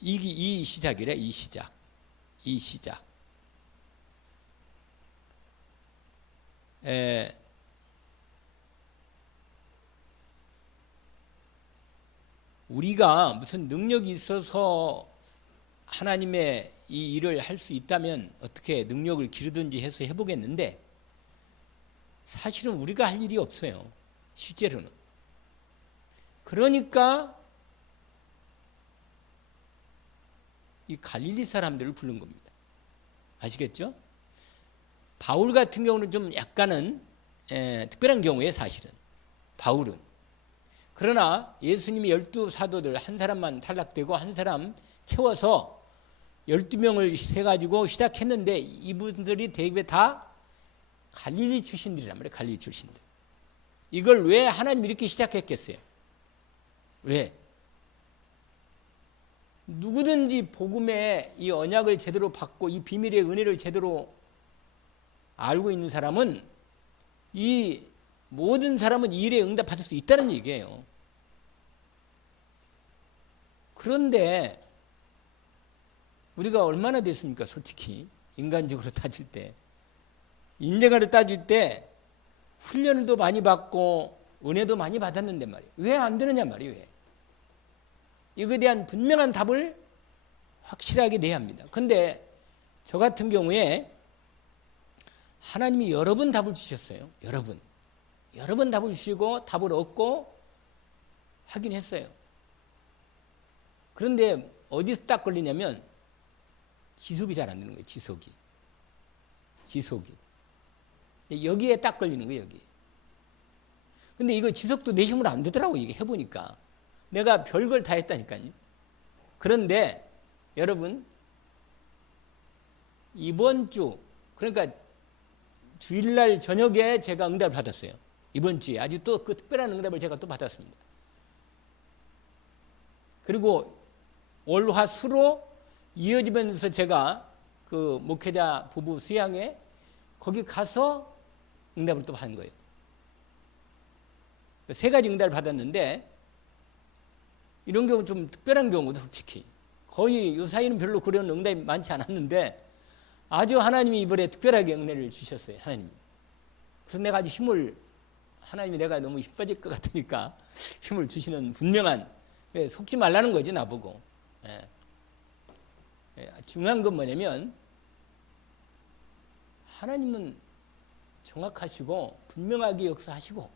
이 시작이래. 이 시작. 우리가 무슨 능력이 있어서 하나님의 이 일을 할 수 있다면 어떻게 능력을 기르든지 해서 해보겠는데, 사실은 우리가 할 일이 없어요. 실제로는. 그러니까 이 갈릴리 사람들을 부른 겁니다. 아시겠죠? 바울 같은 경우는 좀 약간은 특별한 경우에 사실은 바울은. 그러나 예수님이 12사도들 한 사람만 탈락되고 한 사람 채워서 12명을 해가지고 시작했는데, 이분들이 대개 다 갈릴리 출신들이란 말이에요. 갈릴리 출신들. 이걸 왜 하나님이 이렇게 시작했겠어요? 왜? 누구든지 복음의 이 언약을 제대로 받고 이 비밀의 은혜를 제대로 알고 있는 사람은, 이 모든 사람은 이 일에 응답받을 수 있다는 얘기예요. 그런데 우리가 얼마나 됐습니까? 솔직히 인간적으로 따질 때, 인생을 따질 때 훈련도 많이 받고 은혜도 많이 받았는데 말이에요. 왜 안 되느냐 말이에요. 왜? 이거에 대한 분명한 답을 확실하게 내야 합니다. 그런데 저 같은 경우에 하나님이 여러 번 답을 주셨어요. 여러 번 답을 주시고 답을 얻고 하긴 했어요. 그런데 어디서 딱 걸리냐면 지속이 잘 안 되는 거예요. 지속이. 여기에 딱 걸리는 거예요. 여기. 근데 이거 지속도 내 힘으로 안 되더라고. 이게 해보니까 내가 별걸 다 했다니까요. 그런데 여러분, 이번 주, 그러니까 주일날 저녁에 제가 응답을 받았어요. 이번 주에 아주 또 그 특별한 응답을 제가 또 받았습니다. 그리고 월, 화, 수로 이어지면서 제가 그 목회자 부부 수양회 거기 가서 응답을 또 받은 거예요. 세 가지 응답을 받았는데, 이런 경우 좀 특별한 경우도 솔직히 거의 이 사이는 별로 그런 응답이 많지 않았는데, 아주 하나님이 이번에 특별하게 은혜를 주셨어요. 하나님이. 그래서 내가 아주 힘을, 하나님이 내가 너무 힘 빠질 것 같으니까 힘을 주시는 분명한, 속지 말라는 거지 나보고. 중요한 건 뭐냐면, 하나님은 정확하시고 분명하게 역사하시고,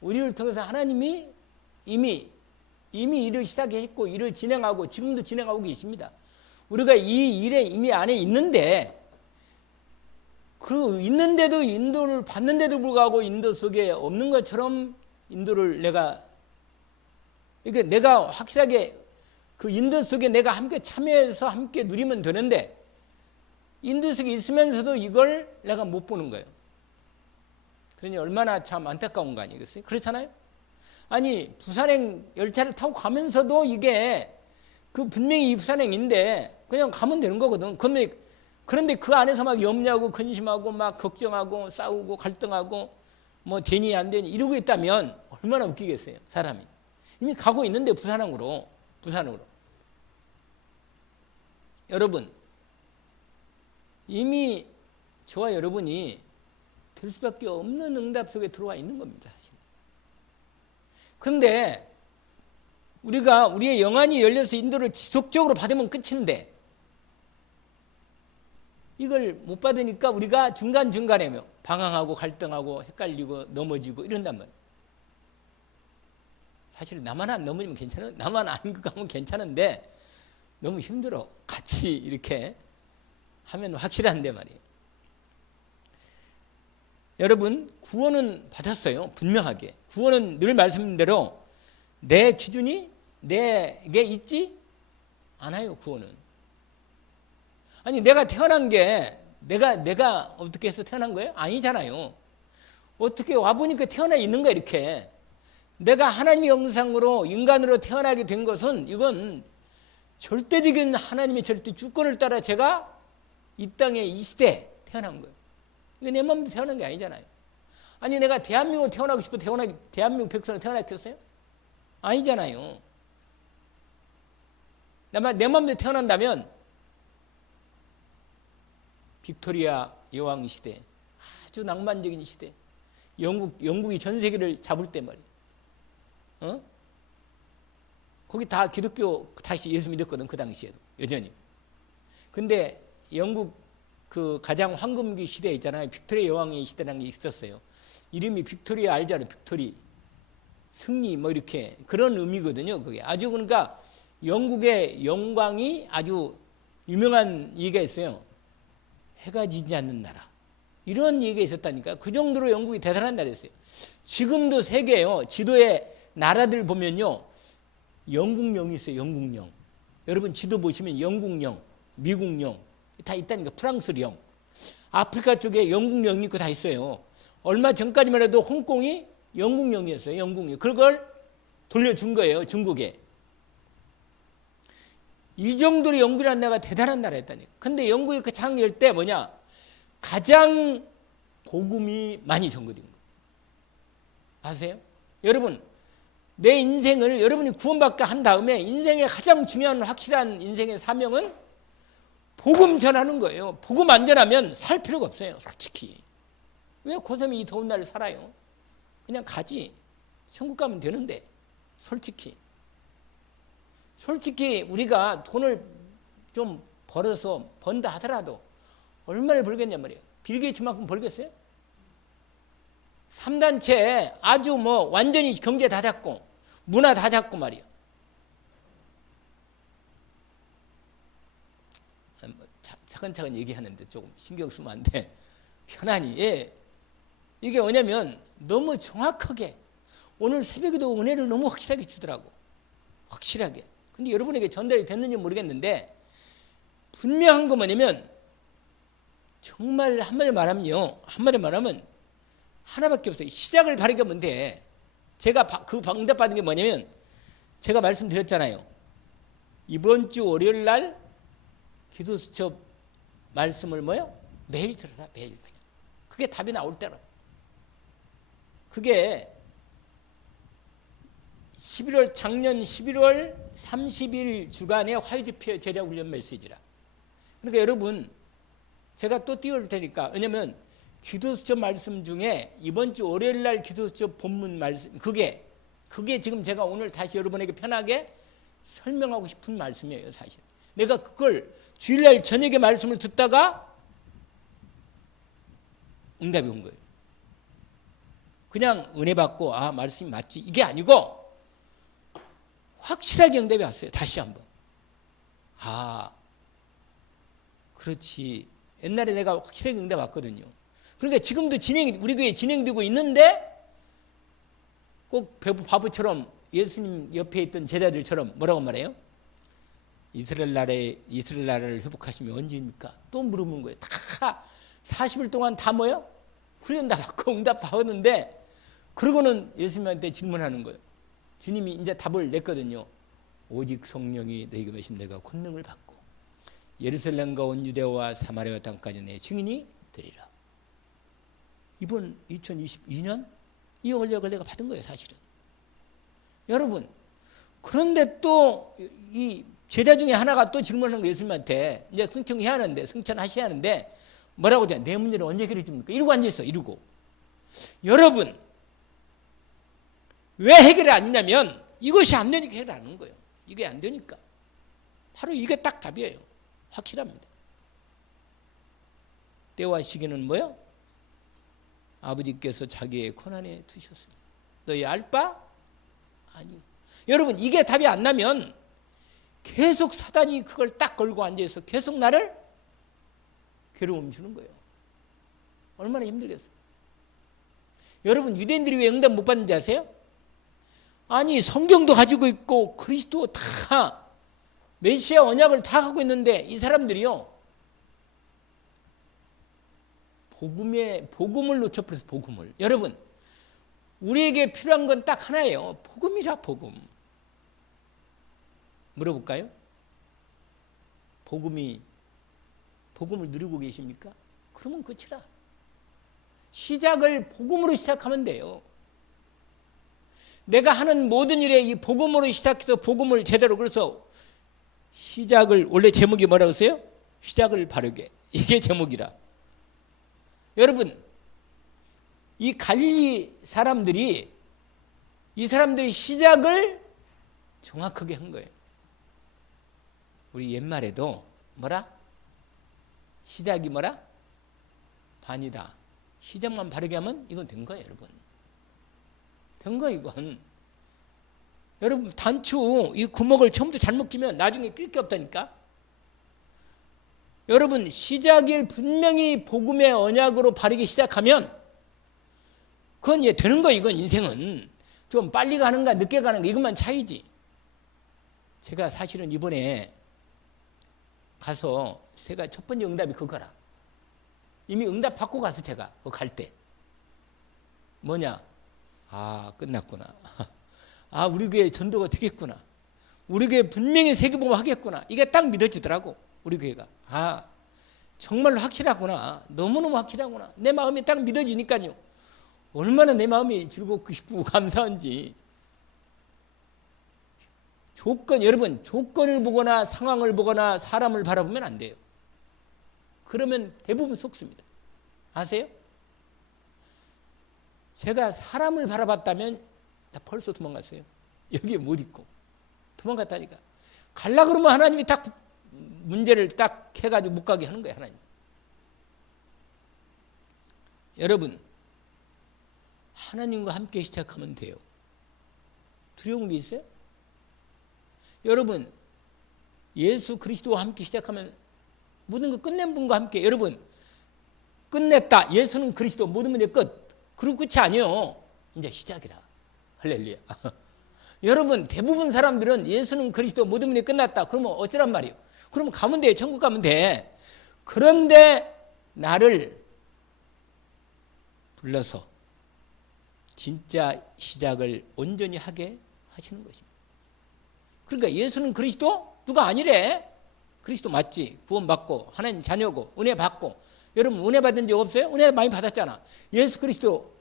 우리를 통해서 하나님이 이미 일을 시작했고 일을 진행하고 지금도 진행하고 계십니다. 우리가 이 일에 이미 안에 있는데, 그 있는데도 인도를 받는데도 불구하고 인도 속에 없는 것처럼 인도를 내가 확실하게 그 인도 속에 내가 함께 참여해서 함께 누리면 되는데, 인도 속에 있으면서도 이걸 내가 못 보는 거예요. 그러니 얼마나 참 안타까운 거 아니겠어요? 그렇잖아요? 아니, 부산행 열차를 타고 가면서도 이게 그 분명히 이 부산행인데 그냥 가면 되는 거거든. 그런데 그 안에서 막 염려하고 근심하고 막 걱정하고 싸우고 갈등하고 뭐 되니 안 되니 이러고 있다면 얼마나 웃기겠어요, 사람이. 이미 가고 있는데 부산으로. 여러분, 이미 저와 여러분이 될 수밖에 없는 응답 속에 들어와 있는 겁니다, 사실. 그런데 우리가 우리의 영안이 열려서 인도를 지속적으로 받으면 끝인데, 이걸 못 받으니까 우리가 중간중간에 방황하고 갈등하고 헷갈리고 넘어지고 이런단 말이에요. 사실 나만 안 넘어지면 괜찮아요. 나만 안 가면 괜찮은데 너무 힘들어. 같이 이렇게 하면 확실한데 말이에요. 여러분, 구원은 받았어요. 분명하게. 구원은 늘 말씀드린 대로 내 기준이 내게 있지 않아요. 구원은. 아니, 내가 태어난 게 내가 어떻게 해서 태어난 거예요? 아니잖아요. 어떻게 와보니까 태어나 있는 거야, 이렇게. 내가 하나님의 형상으로 인간으로 태어나게 된 것은, 이건 절대적인 하나님의 절대 주권을 따라 제가 이 땅에 이 시대에 태어난 거예요. 이게 내 마음대로 태어난 게 아니잖아요. 아니, 내가 대한민국으로 태어나고 싶어 대한민국 백성으로 태어났겠어요? 아니잖아요. 내 마음대로 태어난다면 빅토리아 여왕 시대, 아주 낭만적인 시대, 영국이 전 세계를 잡을 때 말이에요. 거기 다 기독교 다시 예수 믿었거든, 그 당시에도 여전히. 근데 영국 그 가장 황금기 시대 있잖아요. 빅토리아 여왕의 시대라는 게 있었어요. 이름이 빅토리아 알잖아요. 빅토리, 승리 뭐 이렇게 그런 의미거든요. 그게 아주 그러니까 영국의 영광이 아주 유명한 얘기가 있어요. 해가 지지 않는 나라. 이런 얘기가 있었다니까. 그 정도로 영국이 대단한 나라였어요. 지금도 세계에요. 지도에 나라들 보면요. 영국령이 있어요. 영국령. 여러분 지도 보시면 영국령, 미국령 다 있다니까. 프랑스령. 아프리카 쪽에 영국령이 있고 다 있어요. 얼마 전까지만 해도 홍콩이 영국령이었어요. 영국령. 그걸 돌려준 거예요. 중국에. 이 정도로 영국이라는 나라가 대단한 나라였다니까. 근데 영국이 그 창일 때 뭐냐? 가장 복음이 많이 전거된 거예요. 아세요? 여러분, 내 인생을 여러분이 구원받게 한 다음에 인생의 가장 중요한 확실한 인생의 사명은 복음 전하는 거예요. 복음 안 전하면 살 필요가 없어요. 솔직히. 왜 고섬이 이 더운 날을 살아요? 그냥 가지. 천국 가면 되는데. 솔직히 우리가 돈을 좀 벌어서 번다 하더라도 얼마를 벌겠냐 말이에요. 빌 게이츠만큼 벌겠어요? 3단체 아주 뭐 완전히 경제 다 잡고 문화 다 잡고 말이에요. 차근차근 얘기하는데 조금 신경 쓰면 안 돼. 편안히. 예. 이게 뭐냐면 너무 정확하게 오늘 새벽에도 은혜를 너무 확실하게 주더라고. 확실하게. 근데 여러분에게 전달이 됐는지 모르겠는데 분명한 거 뭐냐면 정말 한마디 말하면요. 한마디 말하면 하나밖에 없어요. 시작을 바르게 하면 돼. 제가 그 응답받은 게 뭐냐면 제가 말씀드렸잖아요. 이번 주 월요일 날 기도 수첩 말씀을 뭐요? 매일 들어라. 매일 그냥. 그게 답이 나올 때라. 그게 작년 11월 30일 주간의 화요집회 제자훈련 메시지라. 그러니까 여러분 제가 또 띄울 테니까. 왜냐면 기도수첩 말씀 중에 이번 주 월요일 날 기도수첩 본문 말씀 그게 지금 제가 오늘 다시 여러분에게 편하게 설명하고 싶은 말씀이에요. 사실 내가 그걸 주일날 저녁에 말씀을 듣다가 응답이 온 거예요. 그냥 은혜 받고 말씀이 맞지 이게 아니고 확실하게 응답이 왔어요. 다시 한번. 그렇지. 옛날에 내가 확실하게 응답 왔거든요. 그러니까 지금도 우리 교회에 진행되고 있는데 꼭 바보처럼 예수님 옆에 있던 제자들처럼 뭐라고 말해요? 이스라엘 나라를 회복하시면 언제입니까? 또 물어보는 거예요. 다 40일 동안 다 뭐예요? 훈련 다 받고 응답 받았는데 그러고는 예수님한테 질문하는 거예요. 주님이 이제 답을 냈거든요. 오직 성령이 너희에게 오시면 내가 권능을 받고 예루살렘과 온 유대와 사마리아 땅까지 내 증인이 되리라. 이번 2022년 이 권력을 내가 받은 거예요. 사실은. 여러분 그런데 또 이 제자 중에 하나가 또 질문하는 거 예수님한테 이제 승천하셔야 하는데 뭐라고 하냐? 내 문제를 언제 해결해줍니까? 이러고 앉아있어. 이러고. 여러분 왜 해결이 안 되냐면 이것이 안 되니까 해결 안 하는 거예요. 이게 안 되니까. 바로 이게 딱 답이에요. 확실합니다. 때와 시기는 뭐요? 아버지께서 자기의 권한에 두셨으니 너희 알 바? 아니요. 여러분 이게 답이 안 나면 계속 사단이 그걸 딱 걸고 앉아서 계속 나를 괴로움 주는 거예요. 얼마나 힘들겠어요. 여러분 유대인들이 왜 응답 못 받는지 아세요? 아니 성경도 가지고 있고 그리스도 다 메시아 언약을 다 갖고 있는데 이 사람들이요 복음을 놓쳐버려서 복음을. 여러분 우리에게 필요한 건 딱 하나예요. 복음이라. 복음. 물어볼까요? 복음을 누리고 계십니까? 그러면 끝이라. 시작을 복음으로 시작하면 돼요. 내가 하는 모든 일에 이 복음으로 시작해서 복음을 제대로. 그래서 시작을, 원래 제목이 뭐라고 했어요? 시작을 바르게. 이게 제목이라. 여러분, 이 갈릴리 사람들이, 이 사람들이 시작을 정확하게 한 거예요. 우리 옛말에도 뭐라? 시작이 뭐라? 반이다. 시작만 바르게 하면 이건 된 거예요, 여러분. 된 거예요, 이건. 여러분, 단추 이 구멍을 처음부터 잘못 끼면 나중에 낄 게 없다니까. 여러분, 시작일 분명히 복음의 언약으로 바르게 시작하면 그건 이제 되는 거예요. 이건 인생은 좀 빨리 가는가 늦게 가는가 이것만 차이지. 제가 사실은 이번에 가서 제가 첫 번째 응답이 그거라. 이미 응답 받고 가서 제가 갈 때 뭐냐? 아, 끝났구나. 아, 우리 교회 전도가 되겠구나. 우리 교회 분명히 세계복음 하겠구나. 이게 딱 믿어지더라고. 우리 교회가. 아, 정말로 확실하구나. 너무너무 확실하구나. 내 마음이 딱 믿어지니까요. 얼마나 내 마음이 즐겁고 기쁘고 감사한지. 여러분, 조건을 보거나 상황을 보거나 사람을 바라보면 안 돼요. 그러면 대부분 속습니다. 아세요? 제가 사람을 바라봤다면 나 벌써 도망갔어요. 여기에 못 있고. 도망갔다니까. 갈라 그러면 하나님이 딱 문제를 딱 해가지고 못 가게 하는 거예요, 하나님. 여러분, 하나님과 함께 시작하면 돼요. 두려움이 있어요? 여러분, 예수 그리스도와 함께 시작하면 모든 거 끝낸 분과 함께, 여러분, 끝냈다. 예수는 그리스도, 모든 문제 끝. 그리고 끝이 아니에요. 이제 시작이라. 할렐루야. 여러분, 대부분 사람들은 예수는 그리스도, 모든 문제 끝났다. 그러면 어쩌란 말이에요? 그러면 가면 돼. 천국 가면 돼. 그런데 나를 불러서 진짜 시작을 온전히 하게 하시는 것입니다. 그러니까 예수는 그리스도? 누가 아니래. 그리스도 맞지. 구원받고 하나님 자녀고 은혜 받고. 여러분, 은혜 받은 적 없어요? 은혜 많이 받았잖아. 예수 그리스도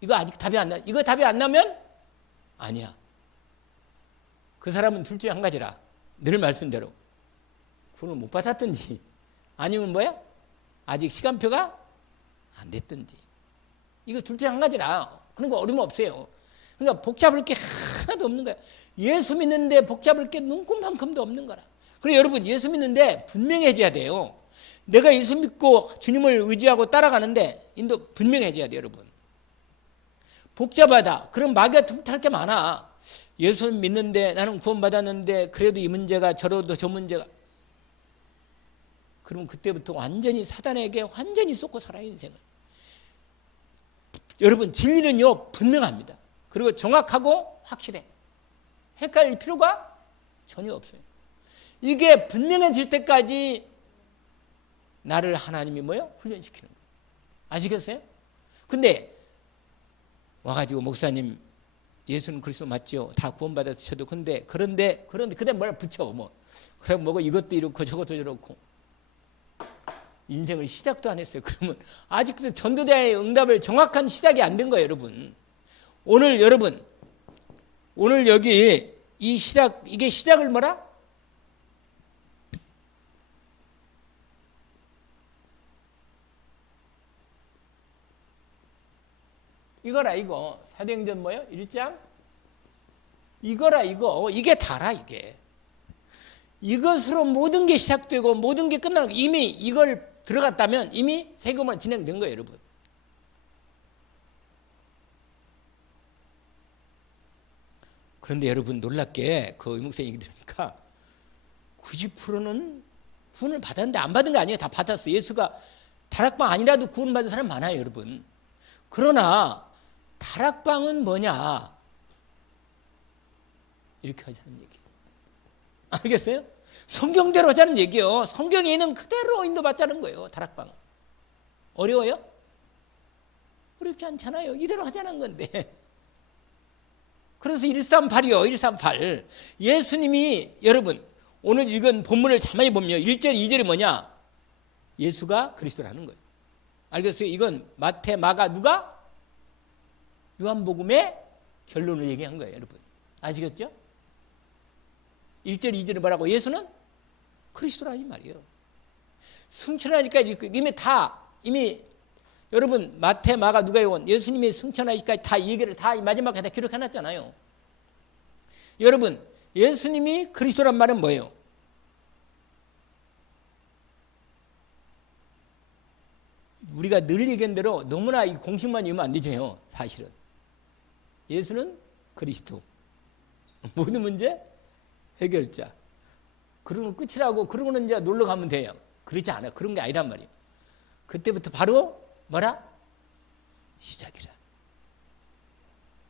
이거 아직 답이 안 나. 이거 답이 안 나면 아니야. 그 사람은 둘 중에 한 가지라. 늘 말씀대로 구원을 못 받았든지 아니면 뭐야? 아직 시간표가 안 됐든지. 이거 둘 중에 한 가지라. 그런 거 어려움 없어요. 그러니까 복잡할 게 하나도 없는 거야. 예수 믿는데 복잡할 게 눈꼽만큼도 없는 거라. 그래서 여러분, 예수 믿는데 분명해져야 돼요. 내가 예수 믿고 주님을 의지하고 따라가는데 인도 분명해져야 돼요, 여러분. 복잡하다. 그럼 마귀가 틈탈 게 많아. 예수 믿는데 나는 구원받았는데 그래도 이 문제가 저러도 저 문제가. 그럼 그때부터 완전히 사단에게 완전히 쏟고 살아요, 인생을. 여러분, 진리는요 분명합니다. 그리고 정확하고 확실해. 헷갈릴 필요가 전혀 없어요. 이게 분명해질 때까지 나를 하나님이 뭐요? 훈련시키는 거예요. 아시겠어요? 근데 와가지고 목사님 예수는 그리스도 맞죠? 다 구원받아서 쳐도 그런데 뭐라 붙여 뭐. 그래 뭐고 이것도 이렇고 저것도 저렇고. 인생을 시작도 안 했어요. 그러면 아직도 전도대의 응답을 정확한 시작이 안 된 거예요, 여러분. 오늘 여러분, 오늘 여기 이 시작, 이게 시작을 뭐라? 이거라, 이거. 사도행전 뭐요? 1장? 이거라, 이거. 이게 다라, 이게. 이것으로 모든 게 시작되고 모든 게 끝나고 이미 이걸 들어갔다면 이미 세금은 진행된 거예요, 여러분. 그런데 여러분 놀랍게 그 의목사님 얘기 들으니까 90%는 구원을 받았는데 안 받은 거 아니에요. 다 받았어. 예수가 다락방 아니라도 구원받은 사람 많아요, 여러분. 그러나 다락방은 뭐냐? 이렇게 하자는 얘기예요. 알겠어요? 성경대로 하자는 얘기예요. 성경에 있는 그대로 인도받자는 거예요, 다락방은. 어려워요? 어렵지 않잖아요. 이대로 하자는 건데. 그래서 138이요. 138. 예수님이 여러분 오늘 읽은 본문을 자세히 보면 1절 2절이 뭐냐? 예수가 그리스도라는 거예요. 알겠어요? 이건 마태, 마가, 누가? 요한복음의 결론을 얘기한 거예요, 여러분. 아시겠죠? 1절 2절이 뭐라고? 예수는 그리스도라 이 말이에요. 승천하니까 이미 여러분 마태, 마가, 누가요한 예수님이 승천하니까 다 이 얘기를 다 마지막에 다 기록해놨잖아요. 여러분 예수님이 그리스도란 말은 뭐예요? 우리가 늘 얘기한 대로 너무나 이 공식만 이으면 안 되죠. 사실은 예수는 그리스도, 모든 문제 해결자. 그러면 끝이라고, 그러고는 이제 놀러 가면 돼요. 그렇지 않아요. 그런 게 아니란 말이에요. 그때부터 바로 뭐라? 시작이라.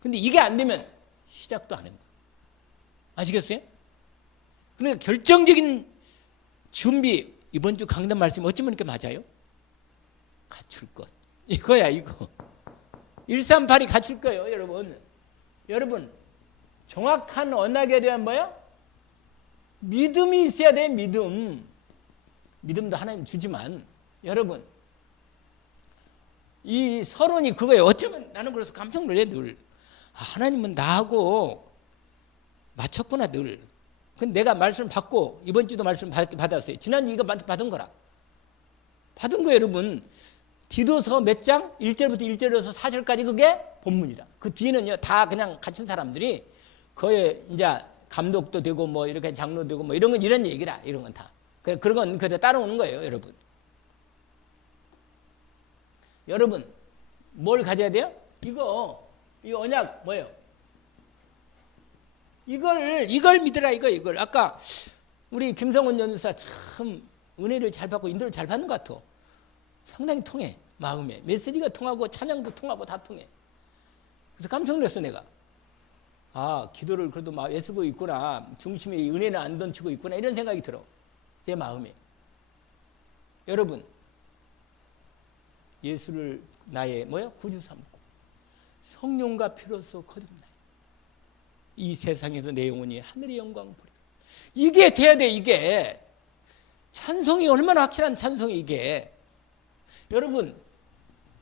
근데 이게 안 되면 시작도 안 합니다. 아시겠어요? 그러니까 결정적인 준비, 이번 주 강단 말씀 어찌 보니까 맞아요? 갖출 것. 이거야, 이거. 138이 갖출 거예요, 여러분. 여러분, 정확한 언약에 대한 뭐야? 믿음이 있어야 돼, 믿음. 믿음도 하나님 주지만, 여러분, 이 서론이 그거예요. 어쩌면 나는 그래서 깜짝 놀래, 늘. 하나님은 나하고 맞췄구나, 늘. 근데 내가 말씀을 받고, 이번 주도 말씀 받았어요. 지난주 이거 받은 거라. 받은 거 여러분. 디도서 몇 장? 1절부터 1절에서 4절까지 그게 본문이라. 그 뒤에는요, 다 그냥 갖춘 사람들이 거의 이제 감독도 되고 뭐 이렇게 장로 되고 뭐 이런 건 이런 얘기라. 이런 건 다. 그런 건 그대 따라오는 거예요, 여러분. 여러분, 뭘 가져야 돼요? 이 언약 뭐예요? 이걸 믿으라, 이걸. 아까 우리 김성훈 연주사 참 은혜를 잘 받고 인도를 잘 받는 것 같아. 상당히 통해, 마음에. 메시지가 통하고 찬양도 통하고 다 통해. 그래서 깜짝 놀랐어, 내가. 아, 기도를 그래도 애쓰고 있구나. 중심에 은혜는 안 던치고 있구나. 이런 생각이 들어. 제 마음에. 여러분, 예수를 나의 구주 삼고 성령과 피로써 거듭나요. 이 세상에서 내 영혼이 하늘의 영광을 부르다. 이게 돼야 돼, 이게. 찬송이 얼마나 확실한 찬송이 이게. 여러분,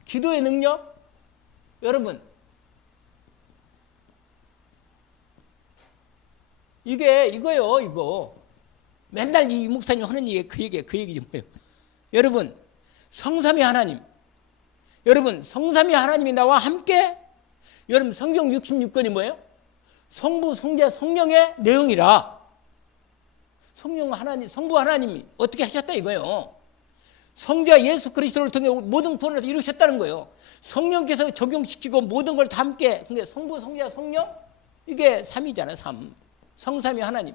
기도의 능력? 여러분, 이거요, 이거. 맨날 이 목사님 하는 얘기, 그 얘기지 뭐예요. 여러분, 성삼위 하나님. 여러분, 성삼위 하나님이 나와 함께, 여러분, 성경 66권이 뭐예요? 성부, 성자, 성령의 내용이라. 성부 하나님이 어떻게 하셨다 이거예요. 성자 예수 그리스도를 통해 모든 구원을 이루셨다는 거예요. 성령께서 적용시키고 모든 걸 다 함께. 그러니까 성부, 성자, 성령? 이게 삼이잖아요, 삼. 성삼위 하나님.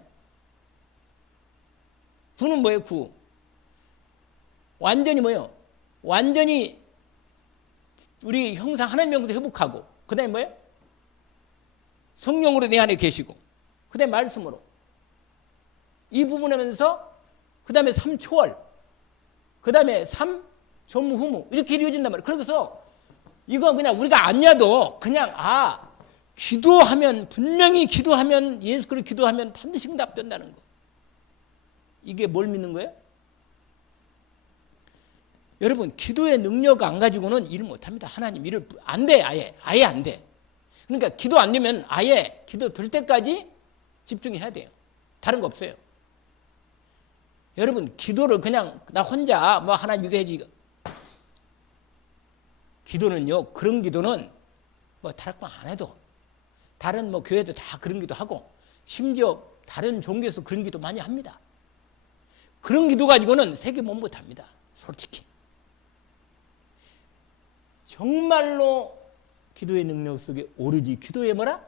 구는 뭐예요, 구? 완전히 뭐예요? 완전히 우리 형상 하나님 형상 회복하고, 그 다음에 뭐예요? 성령으로 내 안에 계시고, 그 다음에 말씀으로. 이 부분 하면서, 그 다음에 삼초월, 그 다음에 삼전무후무, 이렇게 이루어진단 말이에요. 그래서 이거 그냥 우리가 안 냐도 그냥, 기도하면, 분명히 기도하면, 예수 그리스도 기도하면 반드시 응답된다는 거. 이게 뭘 믿는 거예요? 여러분, 기도의 능력 안 가지고는 일을 못 합니다. 하나님 일을 안 돼, 아예 안 돼. 그러니까 기도 안 되면 아예 기도 될 때까지 집중해야 돼요. 다른 거 없어요. 여러분, 기도를 그냥 나 혼자 하나님 위해야지. 기도는요, 그런 기도는 다른 거 안 해도, 다른 교회도 다 그런 기도 하고, 심지어 다른 종교에서 그런 기도 많이 합니다. 그런 기도 가지고는 세계 못 합니다. 솔직히. 정말로 기도의 능력 속에 오르지 기도의 뭐라?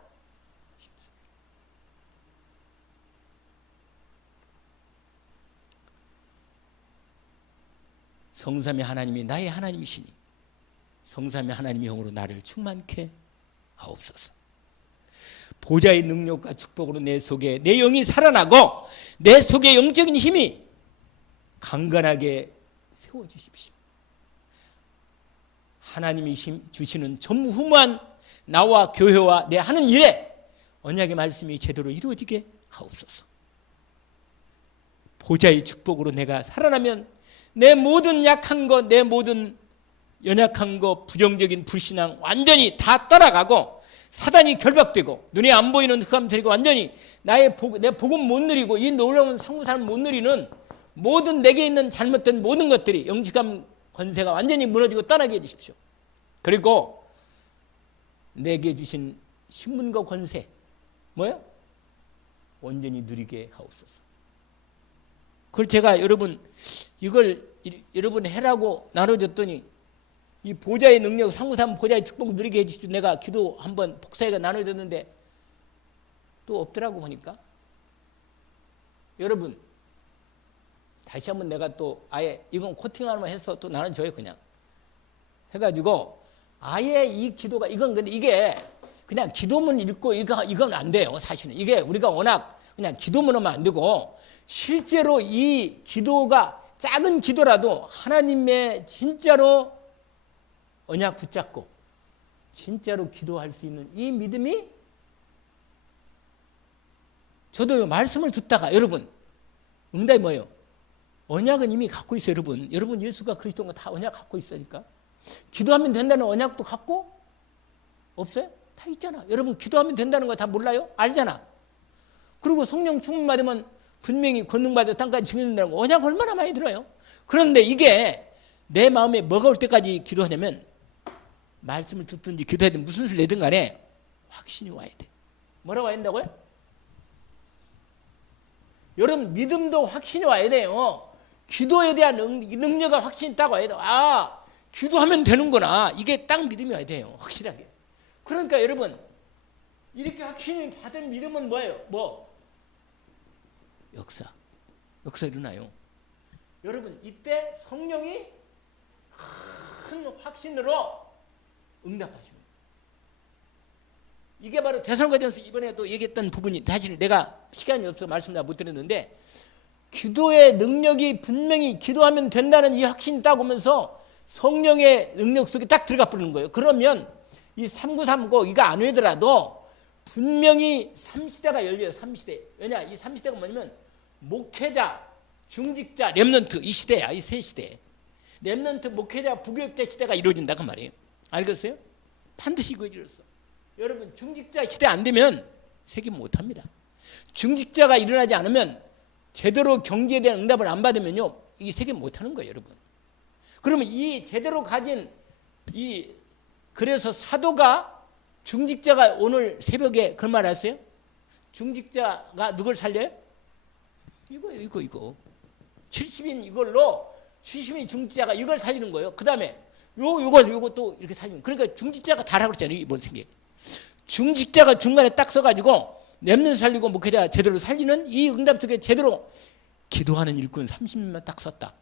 성삼위 하나님이 나의 하나님이시니 성삼위 하나님의 영으로 나를 충만케 하옵소서. 보좌의 능력과 축복으로 내 속에 내 영이 살아나고 내 속에 영적인 힘이 강건하게 세워주십시오. 하나님이 주시는 전무후무한 나와 교회와 내 하는 일에 언약의 말씀이 제대로 이루어지게 하옵소서. 보좌의 축복으로 내가 살아나면 내 모든 약한 것, 내 모든 연약한 것, 부정적인 불신앙 완전히 다 떠나가고 사단이 결박되고 눈에 안 보이는 흑암 들이고 완전히 내 복음 못 누리고 이 놀라운 상부사를 못 누리는 모든 내게 있는 잘못된 모든 것들이 영직함 권세가 완전히 무너지고 떠나게 해주십시오. 그리고 내게 주신 신분과 권세 뭐요? 온전히 누리게 하옵소서. 그걸 제가 이걸 여러분 해라고 나눠줬더니 이 보좌의 능력, 상구삼 보좌의 축복 누리게 해주십시오. 내가 기도 한번 복사해가 나눠줬는데 또 없더라고 보니까. 여러분 다시 한번 내가 또 아예 이건 코팅하면 해서 또 나눠줘요. 그냥 해가지고 아예 이 기도가 이건 근데 이게 그냥 기도문 읽고 이건 안 돼요. 사실은 이게 우리가 워낙 그냥 기도문 하면 안 되고 실제로 이 기도가 작은 기도라도 하나님의 진짜로 언약 붙잡고 진짜로 기도할 수 있는 이 믿음이 저도 말씀을 듣다가 여러분 응답이 뭐예요? 언약은 이미 갖고 있어요. 여러분 예수가 그리스도가 다 언약 갖고 있으니까 기도하면 된다는 언약도 갖고 없어요? 다 있잖아. 여러분 기도하면 된다는 거 다 몰라요? 알잖아. 그리고 성령 충만 받으면 분명히 권능받아 땅까지 증인된다는 거 언약 얼마나 많이 들어요. 그런데 이게 내 마음에 뭐가 올 때까지 기도하냐면 말씀을 듣든지 기도하든 무슨 수를 내든 간에 확신이 와야 돼. 뭐라고 와야 된다고요? 여러분 믿음도 확신이 와야 돼요. 기도에 대한 능력과 확신이 딱 와야 돼요. 아 기도하면 되는구나. 이게 딱 믿음이 와야 돼요. 확실하게. 그러니까 여러분 이렇게 확신이 받은 믿음은 뭐예요? 역사 일어나요. 여러분 이때 성령이 큰 확신으로 응답하십니다. 이게 바로 데살로니가전서 이번에도 얘기했던 부분이 사실 내가 시간이 없어서 말씀 다 못 드렸는데 기도의 능력이 분명히 기도하면 된다는 이 확신이 딱 오면서 성령의 능력 속에 딱 들어가 버리는 거예요. 그러면 이 3939 이거 안 외더라도 분명히 3시대가 열려요. 3시대. 왜냐 이 3시대가 뭐냐면 목회자, 중직자, 렘넌트 이 시대야. 이 세 시대. 렘넌트, 목회자, 부교육자 시대가 이루어진다 그 말이에요. 알겠어요? 반드시 이거 이루어졌어. 여러분 중직자 시대 안 되면 세계 못합니다. 중직자가 일어나지 않으면 제대로 경제에 대한 응답을 안 받으면요 이 세계 못하는 거예요. 여러분. 그러면 이 제대로 가진 그래서 사도가 중직자가 오늘 새벽에 그 말 하세요? 중직자가 누굴 살려요? 이거 70인 이걸로 70인 중직자가 이걸 살리는 거예요. 그 다음에 요거 또 이렇게 살리는 거예요. 그러니까 중직자가 다라고 그랬잖아요. 이뭔 생각. 중직자가 중간에 딱 써가지고 렘넌트 살리고 목회자 제대로 살리는 이 응답 속에 제대로 기도하는 일꾼 30명만 딱 썼다.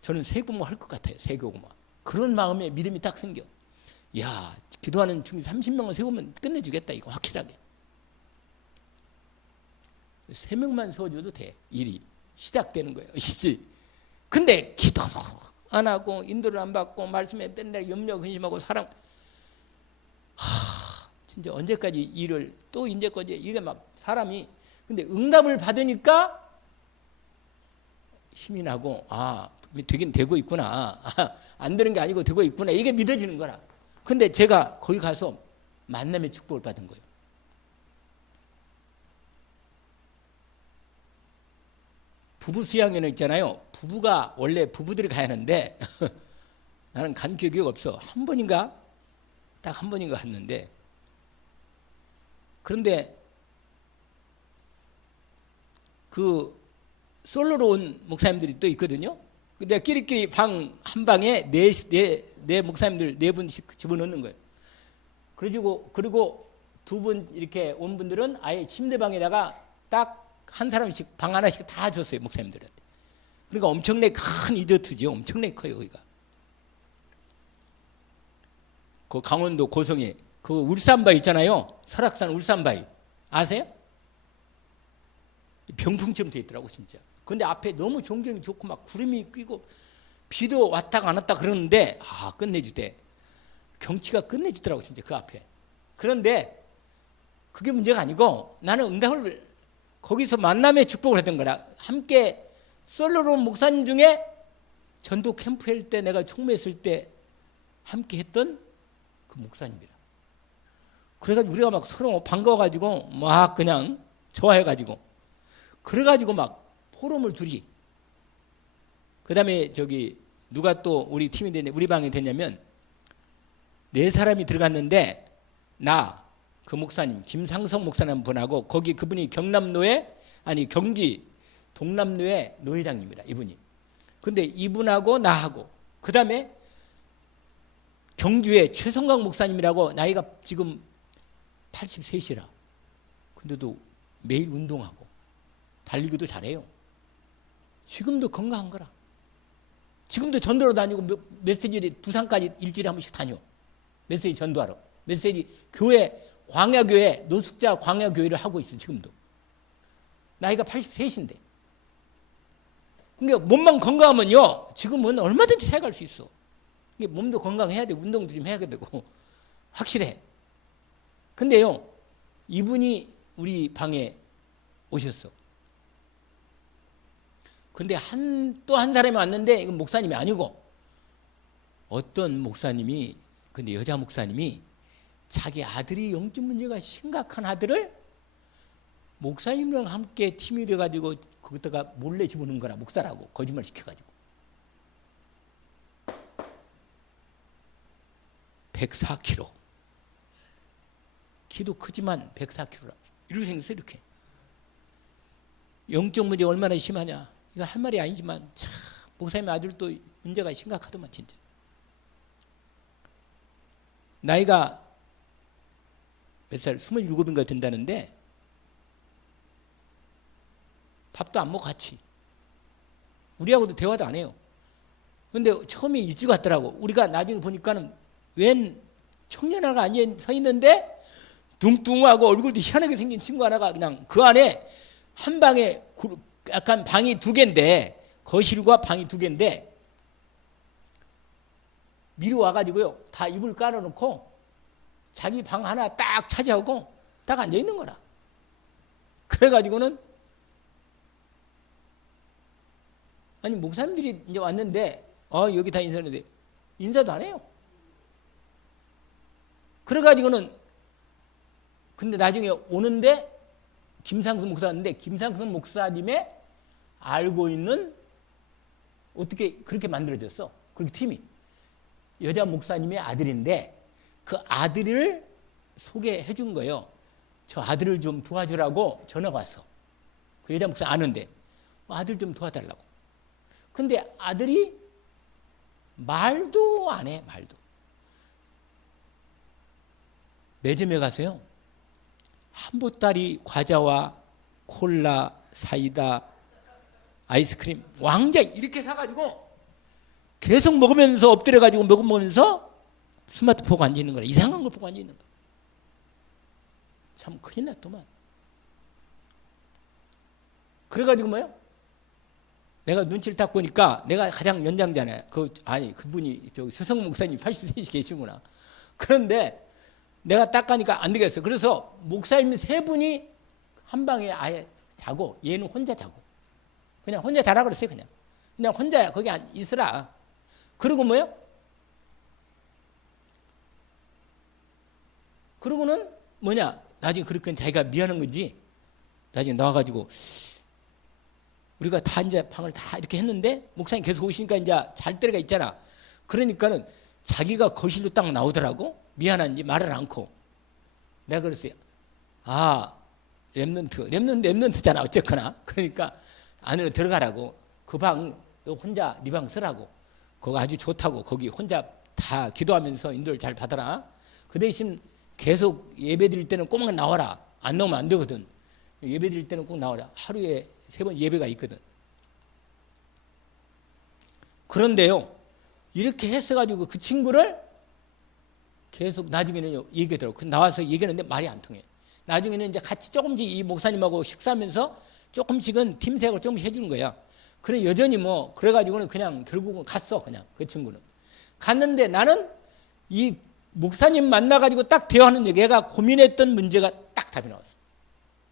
저는 세고모 할 것 같아요. 세고모. 그런 마음에 믿음이 딱 생겨. 야, 기도하는 중 30명을 세우면 끝내주겠다. 이거 확실하게. 3명만 세워줘도 돼. 일이 시작되는 거예요. 근데 기도 안 하고 인도를 안 받고 말씀에 맨날 염려 근심하고 사랑. 진짜 언제까지 일을 또 이제까지 이게 막 사람이 근데 응답을 받으니까 힘이 나고 되긴 되고 있구나. 안 되는 게 아니고 되고 있구나. 이게 믿어지는 거라. 근데 제가 거기 가서 만남의 축복을 받은 거예요. 부부 수양회는 있잖아요. 부부가 원래 부부들이 가야 하는데 나는 간 기억이 없어. 한 번인가? 딱 한 번인가 갔는데 그런데 그 솔로로 온 목사님들이 또 있거든요. 근데 끼리끼리 방 한 방에 네 목사님들 4분씩 집어넣는 거예요. 그리고 2분 이렇게 온 분들은 아예 침대방에다가 딱 한 사람씩 방 하나씩 다 줬어요. 목사님들한테. 그러니까 엄청나게 큰 리조트죠. 엄청나게 커요. 거기가. 그 강원도 고성에 그 울산바위 있잖아요. 설악산 울산바위. 아세요? 병풍처럼 돼 있더라고 진짜. 근데 앞에 너무 존경이 좋고 막 구름이 끼고 비도 왔다가 안 왔다 그러는데 끝내주대. 경치가 끝내주더라고 진짜 그 앞에. 그런데 그게 문제가 아니고 나는 응답을 거기서 만남의 축복을 했던 거라. 함께 솔로로 목사님 중에 전도 캠프 할 때 내가 총무했을 때 함께 했던 그 목사님이라. 그래가지고 우리가 막 서로 반가워가지고 막 그냥 좋아해가지고 그래가지고 막 포럼을 둘이 그다음에 누가 또 우리 팀이 됐냐, 우리 방에 됐냐면 4사람이 들어갔는데 그 목사님 김상성 목사님 분하고 거기 그분이 경기 동남로의 노회장님이라 이분이. 근데 이분하고 나하고 그다음에 경주의 최성강 목사님이라고 나이가 지금 83이라. 근데도 매일 운동하고 달리기도 잘해요. 지금도 건강한 거라. 지금도 전도로 다니고 메시지 부산까지 일주일에 한 번씩 다녀. 메시지 전도하러. 메시지 광야교회 노숙자 광야교회를 하고 있어 지금도. 나이가 83인데. 그러니까 몸만 건강하면요 지금은 얼마든지 살아갈 수 있어. 몸도 건강해야 돼. 운동도 좀 해야 되고 확실해. 근데요 이분이 우리 방에 오셨어. 근데 또 한 사람이 왔는데 이건 목사님이 아니고 어떤 목사님이, 근데 여자 목사님이 자기 아들이 영적 문제가 심각한 아들을 목사님이랑 함께 팀이 돼가지고 거기다가 몰래 집어넣은 거라. 목사라고 거짓말 시켜가지고 104kg. 키도 크지만 104kg라. 이렇게 생겼어. 이렇게. 영적 문제 얼마나 심하냐. 이거 할 말이 아니지만 참 목사님 아들도 문제가 심각하더만 진짜. 나이가 몇 살? 27인가 된다는데 밥도 안 먹고 같이. 우리하고도 대화도 안 해요. 근데 처음에 일찍 왔더라고. 우리가 나중에 보니까는 웬 청년아가 앉아 서 있는데 뚱뚱하고 얼굴도 희한하게 생긴 친구 하나가 그냥 그 안에 한 방에 약간 방이 2개인데 거실과 방이 2개인데 미리 와가지고요 다 이불 깔아놓고 자기 방 하나 딱 차지하고 딱 앉아 있는 거라. 그래가지고는 아니 목사님들이 이제 왔는데 여기 다 인사하는데 인사도 안 해요. 그래가지고는 근데 나중에 오는데 김상승 목사 왔는데 김상승 목사님의 알고 있는 어떻게 그렇게 만들어졌어. 그렇게 팀이 여자 목사님의 아들인데 그 아들을 소개해 준 거예요. 저 아들을 좀 도와주라고 전화가 왔어. 그 여자 목사 아는데 아들 좀 도와달라고. 근데 아들이 말도 안 해. 말도. 매점에 가서요 한 보따리 과자와 콜라, 사이다, 아이스크림, 왕자 이렇게 사가지고 계속 먹으면서 엎드려가지고 먹으면서 스마트폰 보고 앉아있는 거라. 이상한 걸 보고 앉아있는 거야. 참 큰일 났더만. 그래가지고 뭐요? 내가 눈치를 딱 보니까 내가 가장 연장자네. 그분이 수성 목사님 80세씩 계시구나. 그런데 내가 딱 가니까 안 되겠어. 그래서 목사님 3분이 한 방에 아예 자고 얘는 혼자 자고. 그냥 혼자 자라 그랬어요. 그냥 혼자야. 거기 있으라. 그러고 뭐요? 그러고는 뭐냐? 나중에 그렇게 자기가 미안한 건지 나중에 나와가지고 우리가 다 이제 방을 다 이렇게 했는데 목사님 계속 오시니까 이제 잘 때가 있잖아. 그러니까는 자기가 거실로 딱 나오더라고. 미안한지 말을 않고. 내가 그랬어요. 랩런트잖아. 어쨌거나. 그러니까 안으로 들어가라고. 그 방 혼자 네 방 쓰라고. 그거 아주 좋다고. 거기 혼자 다 기도하면서 인도를 잘 받아라. 그 대신 계속 예배 드릴 때는 꼭 나와라. 안 나오면 안 되거든. 예배 드릴 때는 꼭 나와라. 하루에 3번 예배가 있거든. 그런데요. 이렇게 했어가지고 그 친구를 계속 나중에는 얘기하더라고. 나와서 얘기하는데 말이 안 통해. 나중에는 이제 같이 조금씩 이 목사님하고 식사하면서 조금씩은 팀색을 조금씩 해주는 거야. 그래 여전히 그래가지고는 그냥 결국은 갔어. 그냥 그 친구는. 갔는데 나는 이 목사님 만나가지고 딱 대화하는데 얘가 고민했던 문제가 딱 답이 나왔어.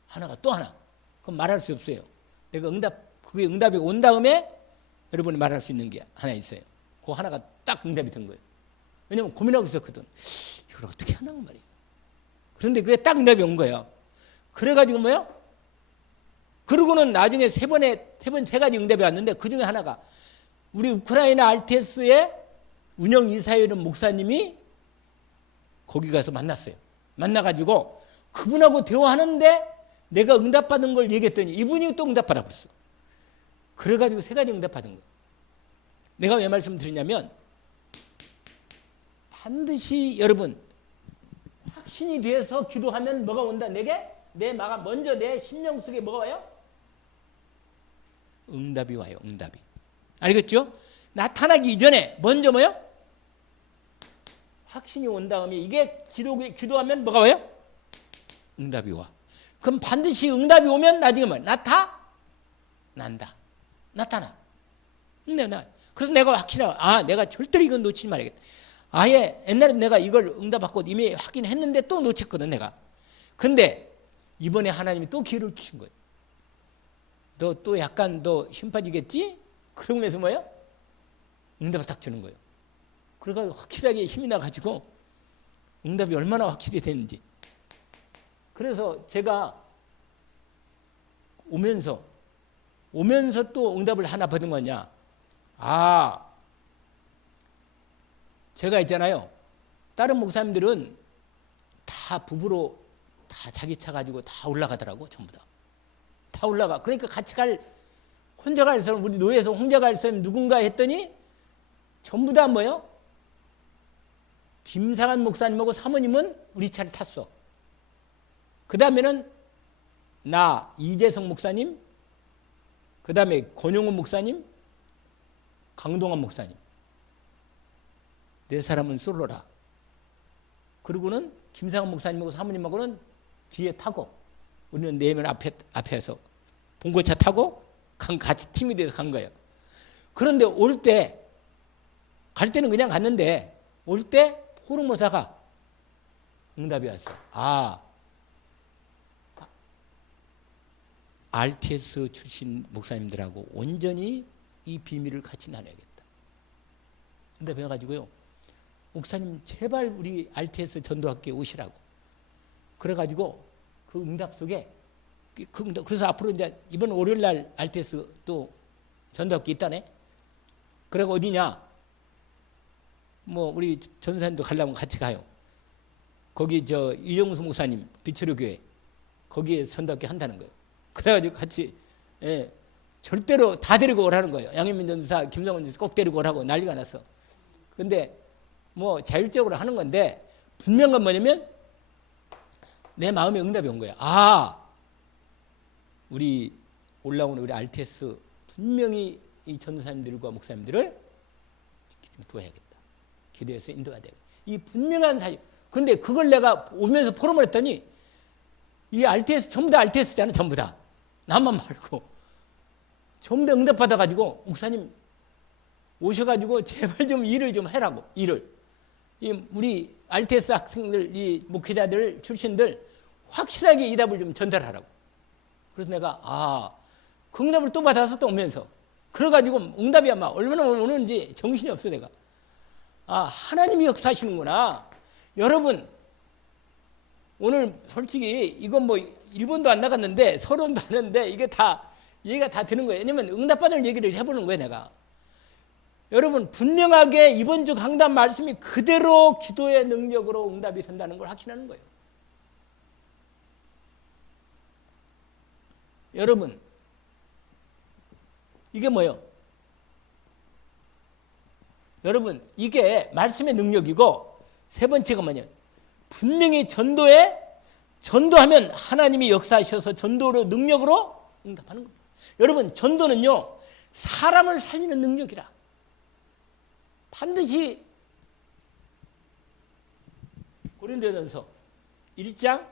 하나가 또 하나. 그건 말할 수 없어요. 내가 그게 응답이 온 다음에 여러분이 말할 수 있는 게 하나 있어요. 그 하나가 딱 응답이 된 거예요. 왜냐면 고민하고 있었거든. 이걸 어떻게 하나 말이에요. 그런데 그게 딱 응답이 온 거예요. 그래가지고 그러고는 나중에 3 가지 응답이 왔는데 그 중에 하나가 우리 우크라이나 RTS의 운영 이사회는 목사님이 거기 가서 만났어요. 만나가지고 그분하고 대화하는데 내가 응답받은 걸 얘기했더니 이분이 또 응답받아 버렸어. 그래가지고 3가지 응답받은 거예요. 내가 왜 말씀드리냐면 반드시 여러분 확신이 돼서 기도하면 뭐가 온다? 내게 먼저 내 심령 속에 뭐가 와요? 응답이 와요. 응답이. 알겠죠? 나타나기 이전에 먼저 뭐요? 확신이 온 다음에 이게 기도하면 뭐가 와요? 응답이 와. 그럼 반드시 응답이 오면 나중에 뭐 나타나. 그래서 내가 확신하고 내가 절대로 이건 놓치지 말아야겠다. 아예 옛날에 내가 이걸 응답받고 이미 확인했는데 또 놓쳤거든 내가. 근데 이번에 하나님이 또 기회를 주신 거예요. 너 또 약간 너 힘 빠지겠지? 그러면서 뭐예요? 응답을 딱 주는 거예요. 그래서 확실하게 힘이 나가지고 응답이 얼마나 확실히 됐는지. 그래서 제가 오면서 또 응답을 하나 받은 거냐? 제가 있잖아요. 다른 목사님들은 다 부부로 다 자기 차 가지고 다 올라가더라고. 전부 다 올라가. 그러니까 같이 혼자 갈 사람, 우리 노예에서 혼자 갈 사람 누군가 했더니 전부 다 뭐예요? 김상한 목사님하고 사모님은 우리 차를 탔어. 그 다음에는 나 이재성 목사님, 그 다음에 권용훈 목사님, 강동원 목사님. 4사람은 솔로라. 그리고는 김상한 목사님하고 사모님하고는 뒤에 타고 우리는 4명 앞에서 봉고차 타고 같이 팀이 돼서 간 거예요. 그런데 갈 때는 그냥 갔는데 올 때 포르모사가 응답이 왔어. RTS 출신 목사님들하고 온전히 이 비밀을 같이 나눠야겠다. 응답이 와가지고요. 목사님 제발 우리 RTS 전도학교에 오시라고. 그래가지고 그 응답 속에 그래서 앞으로 이제 이번 월요일 날 RTS 또 전도학교 있다네. 그리고 어디냐? 뭐 우리 전사님도 가려면 같이 가요. 거기 이영수 목사님 비철호 교회 거기에 전도학교 한다는 거예요. 그래가지고 같이 절대로 다 데리고 오라는 거예요. 양현민 전사, 김성원 전사 꼭 데리고 오라고 난리가 났어. 근데 뭐 자율적으로 하는 건데 분명한 건 뭐냐면 내 마음에 응답이 온 거야. 우리 올라오는 우리 RTS 분명히 이 전도사님들과 목사님들을 도와야겠다. 기도해서 인도해야 되고. 이 분명한 사실. 근데 그걸 내가 오면서 포럼을 했더니 이 RTS 전부 다 RTS잖아. 전부 다. 나만 말고. 전부 다 응답받아가지고 목사님 오셔가지고 제발 좀 일을 좀 해라고. 일을. 우리 RTS 학생들, 이 목회자들, 출신들 확실하게 이 답을 좀 전달하라고. 그래서 내가 그 응답을 또 받아서 또 오면서 그래가지고 응답이 아마 얼마나 오는지 정신이 없어 내가. 하나님이 역사하시는구나. 여러분 오늘 솔직히 이건 뭐 일본도 안 나갔는데 서론도 안 했는데 이게 다 얘기가 다 되는 거예요. 왜냐면 응답받을 얘기를 해보는 거예요 내가. 여러분 분명하게 이번 주 강단 말씀이 그대로 기도의 능력으로 응답이 된다는 걸 확신하는 거예요. 여러분 이게 뭐예요? 여러분 이게 말씀의 능력이고 세 번째가 뭐냐? 분명히 전도하면 하나님이 역사하셔서 전도로 능력으로 응답하는 겁니다. 여러분 전도는요 사람을 살리는 능력이라. 반드시 고린도전서 1장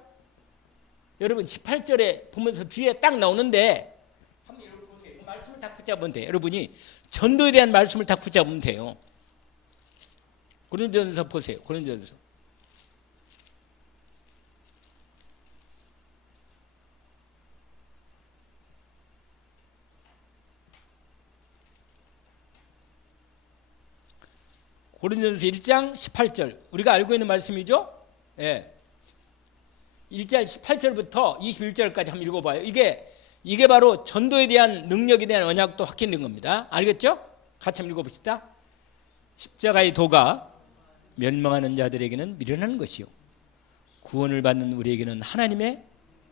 여러분 18절에 보면서 뒤에 딱 나오는데 한번 여러분 보세요. 그 말씀을 다 붙잡으면 돼요. 여러분이 전도에 대한 말씀을 다 붙잡으면 돼요. 고린도전서 보세요. 고린도전서. 고린도전서 1장 18절. 우리가 알고 있는 말씀이죠? 예. 1장 18절부터 21절까지 한번 읽어봐요. 이게 바로 전도에 대한 능력에 대한 언약도 확인된 겁니다. 알겠죠? 같이 한번 읽어봅시다. 십자가의 도가 멸망하는 자들에게는 미련한 것이요 구원을 받는 우리에게는 하나님의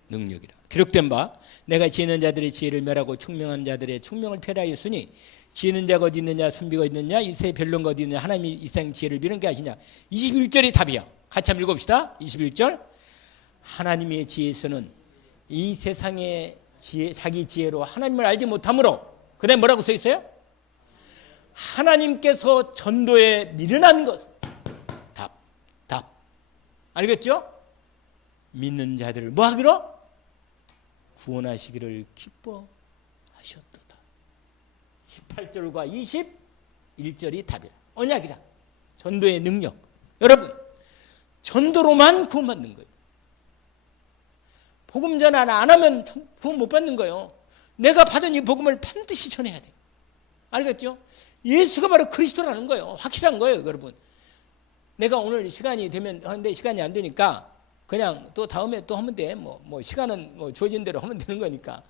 능력이라. 기록된 바 내가 지혜 있는 자들의 지혜를 멸하고 총명한 자들의 총명을 폐하였으니 지혜 있는 자가 어디 있느냐 선비가 어디 있느냐 이세 변론가 어디 있느냐 하나님이 이 세상 지혜를 미는 게 아시냐. 21절이 답이야. 같이 한번 읽어봅시다. 21절 하나님의 지혜에서는 이 세상의 지혜, 자기 지혜로 하나님을 알지 못하므로 그 다음에 뭐라고 써 있어요? 하나님께서 전도에 미련한 것. 답 알겠죠? 믿는 자들을 뭐 하기로? 구원하시기를 기뻐하셨도다. 18절과 21절이 답이라. 언약이라. 전도의 능력. 여러분 전도로만 구원받는 거예요. 복음 전환 안 하면 구원 못 받는 거예요. 내가 받은 이 복음을 반드시 전해야 돼요. 알겠죠? 예수가 바로 그리스도라는 거예요. 확실한 거예요, 여러분. 내가 오늘 시간이 되면 하는데 시간이 안 되니까 그냥 또 다음에 또 하면 돼. 뭐 시간은 뭐 주어진 대로 하면 되는 거니까.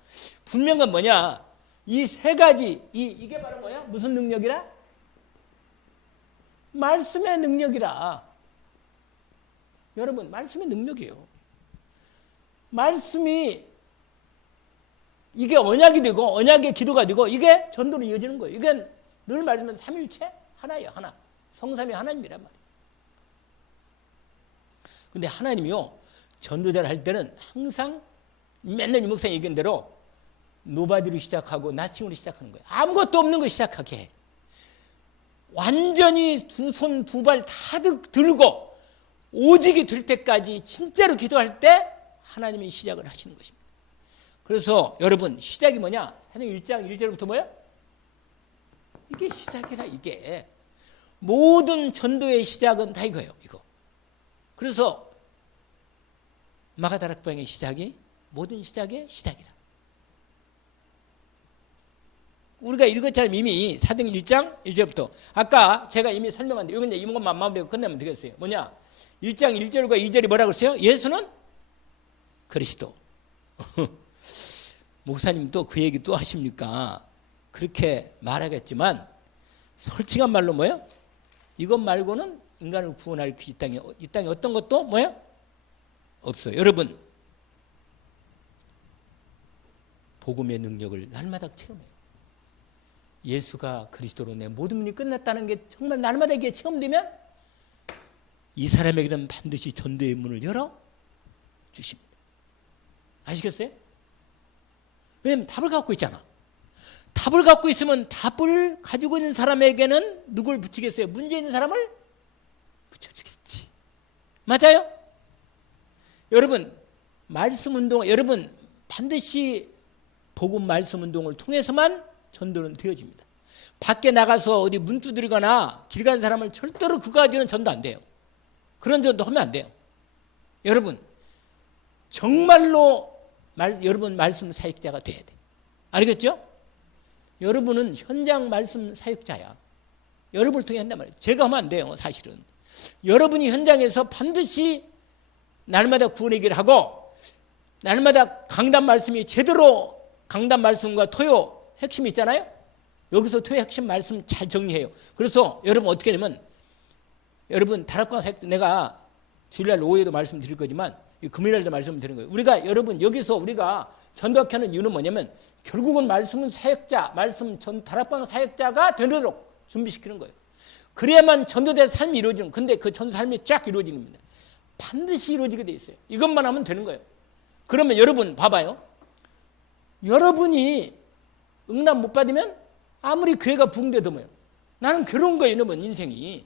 분명한 건 뭐냐? 이 세 가지 이게 바로 뭐야? 무슨 능력이라? 말씀의 능력이라. 여러분, 말씀의 능력이에요. 말씀이 이게 언약이 되고 언약의 기도가 되고 이게 전도로 이어지는 거예요. 이게 늘 말하면 삼일체 하나예요. 하나. 성삼위 하나님이란 말이에요. 근데 하나님이요. 전도자를 할 때는 항상 맨날 이 목사님 얘기한 대로 노바디로 시작하고 나칭으로 시작하는 거예요. 아무것도 없는 거 시작하게 해. 완전히 두 손 두 발 다 들고 오직이 될 때까지 진짜로 기도할 때 하나님이 시작을 하시는 것입니다. 그래서 여러분 시작이 뭐냐? 하나님 1장 1절부터 뭐야? 이게 시작이라. 이게 모든 전도의 시작은 다 이거예요. 이거. 그래서 마가다락방의 시작이 모든 시작의 시작이라. 우리가 읽었잖아요. 이미 사도행 1장 1절부터. 아까 제가 이미 설명한데 이건 이제 이것만 마음에 끝내면 되겠어요. 뭐냐? 1장 1절과 2절이 뭐라고 했어요? 예수는 그리스도. 목사님도 그 얘기 또 하십니까? 그렇게 말하겠지만 솔직한 말로 뭐예요? 이것 말고는 인간을 구원할 이 땅에 어떤 것도 뭐예요? 없어요. 여러분 복음의 능력을 날마다 체험해요. 예수가 그리스도로 내 모든 문이 끝났다는 게 정말 날마다 이게 체험되면 이 사람에게는 반드시 전도의 문을 열어 주십니다. 아시겠어요? 왜냐하면 답을 갖고 있잖아. 답을 갖고 있으면 답을 가지고 있는 사람에게는 누굴 붙이겠어요? 문제 있는 사람을 붙여주겠지. 맞아요? 여러분 말씀 운동, 여러분 반드시 복음 말씀 운동을 통해서만 전도는 되어집니다. 밖에 나가서 어디 문 두드리거나 길 가는 사람을 절대로 그거 가지고는 전도 안 돼요. 그런 전도 하면 안 돼요. 여러분 정말로 여러분 말씀 사역자가 돼야 돼. 알겠죠? 여러분은 현장 말씀 사역자야. 여러분을 통해 한단 말이에요. 제가 하면 안 돼요. 사실은 여러분이 현장에서 반드시 날마다 구원의 길을 하고 날마다 강단 말씀이 제대로 강단 말씀과 토요 핵심이 있잖아요. 여기서 토요 핵심 말씀 잘 정리해요. 그래서 여러분 어떻게 되면 여러분 다락방 사역 내가 주일날 오후에도 말씀드릴 거지만 금요일날도 말씀드리는 거예요. 우리가 여러분 여기서 우리가 전도하는 이유는 뭐냐면 결국은 말씀은 사역자, 말씀 전 다락방 사역자가 되도록 준비시키는 거예요. 그래야만 전도된 삶이 이루어지는. 근데 그 전도 삶이 쫙 이루어지는 겁니다. 반드시 이루어지게 돼 있어요. 이것만 하면 되는 거예요. 그러면 여러분 봐봐요. 여러분이 응답 못 받으면 아무리 교회가 부흥돼도 뭐예요? 나는 괴로운 거예요. 여러분 인생이.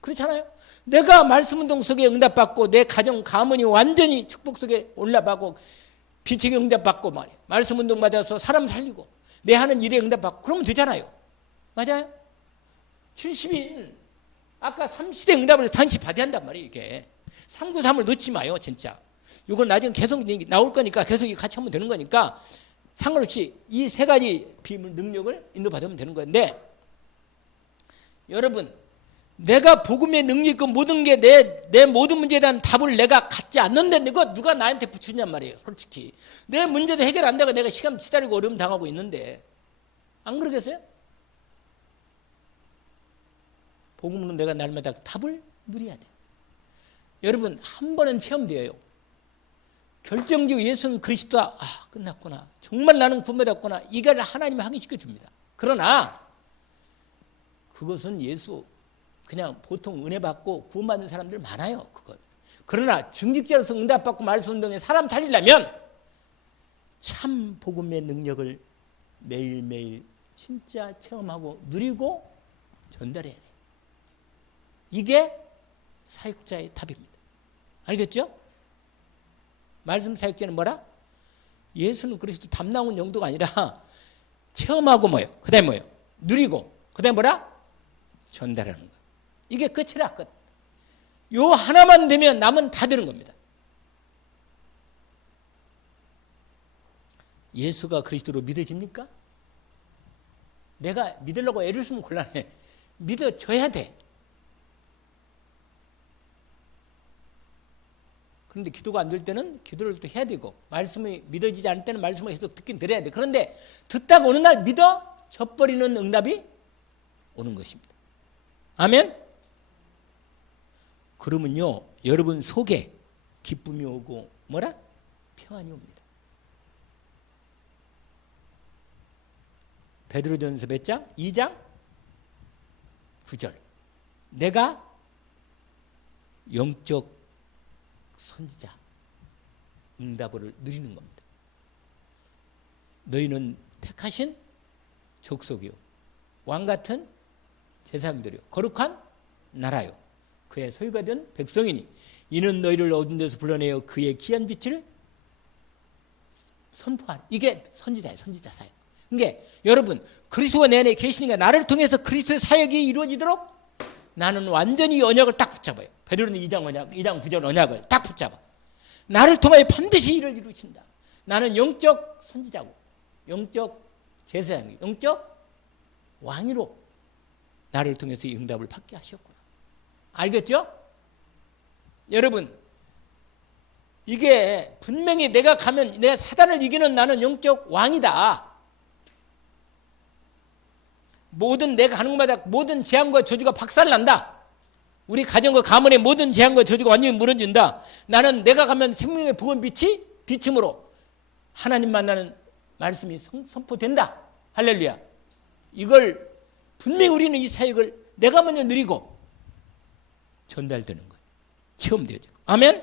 그렇잖아요. 내가 말씀 운동 속에 응답받고 내 가정 가문이 완전히 축복 속에 올라가고 비책에 응답받고 말이에요. 말씀 운동 맞아서 사람 살리고 내 하는 일에 응답받고 그러면 되잖아요. 맞아요? 70인 아까 3시대 응답을 단시 받아야 한단 말이에요. 이게 393을 놓지 마요. 진짜. 이건 나중에 계속 나올 거니까 계속 같이 하면 되는 거니까 상관없이 이 세 가지 비밀 능력을 인도받으면 되는 건데 여러분 내가 복음의 능력 있고 모든 게 내 모든 문제에 대한 답을 내가 갖지 않는데 누가 나한테 붙이냔 말이에요. 솔직히 내 문제도 해결 안 되고 내가 시간 기다리고 어려움 당하고 있는데 안 그러겠어요? 복음으로 내가 날마다 답을 누려야 돼. 여러분 한 번은 체험되어요. 결정적으로 예수는 그리스도다. 아, 끝났구나. 정말 나는 구원받았구나. 이걸 하나님이 확인시켜 줍니다. 그러나 그것은 예수 그냥 보통 은혜 받고 구원받는 사람들 많아요. 그건. 그러나 중직자로서 응답받고 말씀 운동에 사람 살리려면 참 복음의 능력을 매일매일 진짜 체험하고 누리고 전달해야 돼요. 이게 사역자의 답입니다. 알겠죠? 말씀 사역자는 뭐라? 예수는 그리스도 답 나온 정도가 아니라 체험하고 뭐요? 그 다음에 뭐요? 누리고 그 다음에 뭐라? 전달하는 거. 이게 끝이라 끝. 요 하나만 되면 남은 다 되는 겁니다. 예수가 그리스도로 믿어집니까? 내가 믿으려고 애를 쓰면 곤란해. 믿어져야 돼. 그런데 기도가 안 될 때는 기도를 또 해야 되고 말씀이 믿어지지 않을 때는 말씀을 계속 듣긴 들어야 돼. 그런데 듣다가 어느 날 믿어져버리는 응답이 오는 것입니다. 아멘? 그러면요 여러분 속에 기쁨이 오고 뭐라? 평안이 옵니다. 베드로전서 몇 장? 2장 9절. 내가 영적 선지자 응답을 누리는 겁니다. 너희는 택하신 족속이요 왕같은 제사장들이요 거룩한 나라요 그의 소유가 된 백성이니 이는 너희를 어두운 데서 불러내어 그의 귀한 빛을 선포한 이게 선지자예요. 선지자 사역. 그러니까 여러분 그리스도가 내 안에 계시니까 나를 통해서 그리스도의 사역이 이루어지도록 나는 완전히 언약을 딱 붙잡아요. 베드로는 2장 언약, 2장 9절 언약을 딱 붙잡아. 나를 통하여 반드시 이를 이루신다. 나는 영적 선지자고 영적 제사장이고 영적 왕으로 나를 통해서 이 응답을 받게 하셨구나. 알겠죠? 여러분 이게 분명히 내가 가면 내가 사단을 이기는 나는 영적 왕이다. 모든 내가 가는 곳마다 모든 재앙과 저주가 박살난다. 우리 가정과 가문의 모든 재앙과 저주가 완전히 무너진다. 나는 내가 가면 생명의 복음 빛이 비침으로 하나님 만나는 말씀이 선포된다. 할렐루야. 이걸 분명히 우리는 이 사역을 내가 먼저 누리고 전달되는 거예요. 체험되어져. 아멘?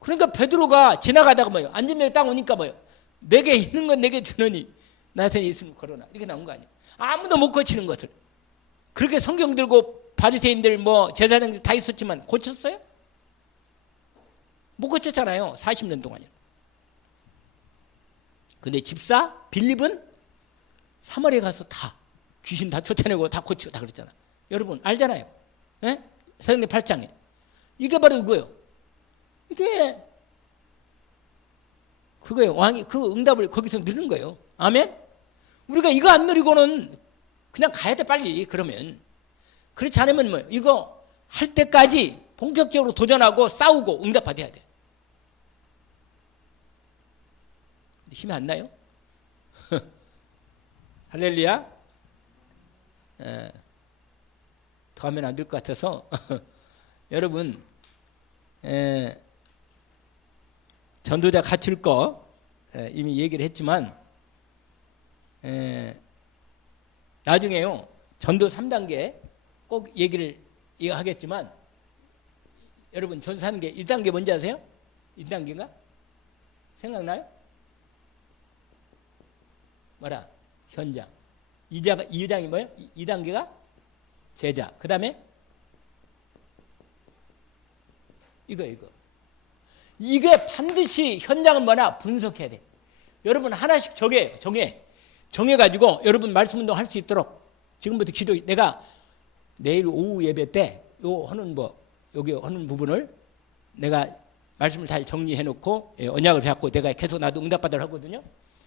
그러니까 베드로가 지나가다가 뭐예요? 앉으면 딱 오니까 뭐예요? 내게 있는 건 내게 주느니 나한테 예수님 걸어놔. 이렇게 나온 거 아니에요? 아무도 못 고치는 것을. 그렇게 성경 들고 바리새인들 뭐 제사장들 다 있었지만 고쳤어요? 못 고쳤잖아요. 40년 동안이요. 근데 집사 빌립은 사마리아 가서 다 귀신 다 쫓아내고 다 고치고 다 그랬잖아. 여러분 알잖아요. 예? 사도행전 8장에. 이게 바로 이거예요. 이게 그거예요. 왕이 그 응답을 거기서 누리는 거예요. 아멘? 우리가 이거 안 누리고는 그냥 가야 돼 빨리. 그러면 그렇지 않으면 뭐 이거 할 때까지 본격적으로 도전하고 싸우고 응답받아야 돼. 힘이 안 나요? 할렐루야. 더 하면 안 될 것 같아서 여러분 전도자 갖출 거 이미 얘기를 했지만 나중에요 전도 3단계 꼭 얘기를 하겠지만 여러분 전도 3단계 1단계 뭔지 아세요? 1단계인가? 생각나요? 뭐라? 현장. 2장이 뭐예요? 2단계가 제자. 그 다음에 이거 이게 반드시 현장은 뭐나 분석해야 돼. 여러분 하나씩 정해가지고 여러분 말씀 운동 할 수 있도록 지금부터 기도. 내가 내일 오후 예배 때 여기 하는 부분을 내가 말씀을 잘 정리해놓고 언약을 잡고 내가 계속 나도 응답받으러 하거든요.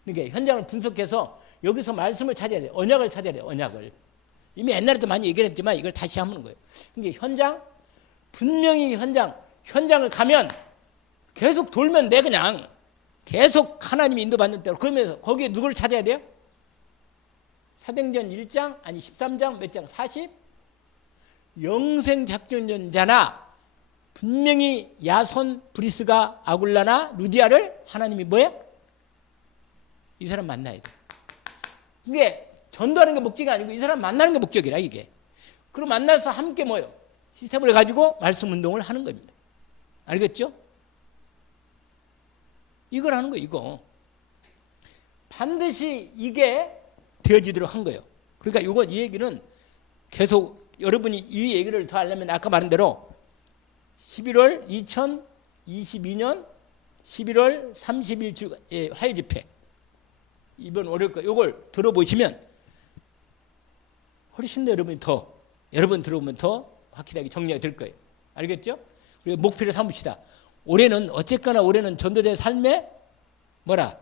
그러니까 현장을 분석해서 여기서 말씀을 찾아야 돼. 언약을 찾아야 돼. 언약을. 이미 옛날에도 많이 얘기를 했지만 이걸 다시 하는 거예요. 그러니까 현장 분명히 현장을 가면 계속 돌면 돼. 그냥 계속 하나님이 인도받는 대로. 그러면서 거기에 누구를 찾아야 돼요? 사도행전 1장 아니 13장 몇 장 40 영생 작전자나 분명히 야손, 브리스가, 아굴라나 루디아를 하나님이 뭐야? 이 사람 만나야 돼. 이게 전도하는 게 목적이 아니고 이 사람 만나는 게 목적이라 이게. 그럼 만나서 함께 뭐요? 시스템을 가지고 말씀 운동을 하는 겁니다. 알겠죠? 이걸 하는 거예요. 이거. 반드시 이게 되어지도록 한 거예요. 그러니까 이 얘기는 계속 여러분이 이 얘기를 더 하려면 아까 말한 대로 11월 2022년 11월 30일 화요 집회 이번 월요일 거 이걸 들어보시면 훨씬 더 여러분 들어보면 더 확실하게 정리가 될 거예요. 알겠죠? 그리고 목표를 삼읍시다. 올해는 어쨌거나 올해는 전도자의 삶에 뭐라?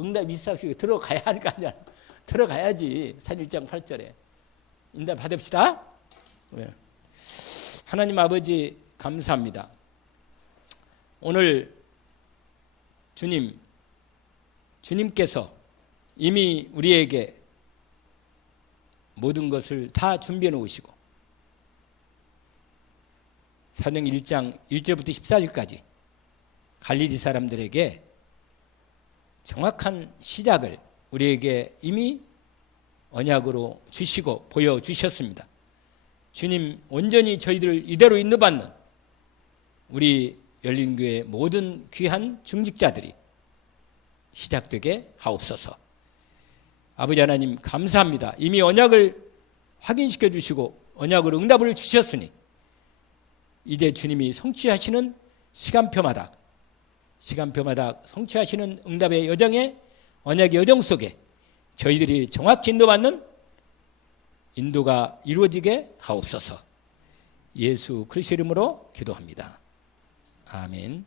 응답 이삭식에 들어가야 할 거 아니야. 들어가야지. 1장 8절에. 응답 받읍시다. 하나님 아버지 감사합니다. 오늘 주님께서 이미 우리에게 모든 것을 다 준비해 놓으시고 사도행 1장 1절부터 14절까지 갈릴리 사람들에게 정확한 시작을 우리에게 이미 언약으로 주시고 보여주셨습니다. 주님 온전히 저희들을 이대로 인도받는 우리 열린교회 모든 귀한 중직자들이 시작되게 하옵소서. 아버지 하나님 감사합니다. 이미 언약을 확인시켜 주시고 언약으로 응답을 주셨으니 이제 주님이 성취하시는 시간표마다 성취하시는 응답의 여정에 언약의 여정 속에 저희들이 정확히 인도받는 인도가 이루어지게 하옵소서. 예수 그리스도 이름으로 기도합니다. 아멘.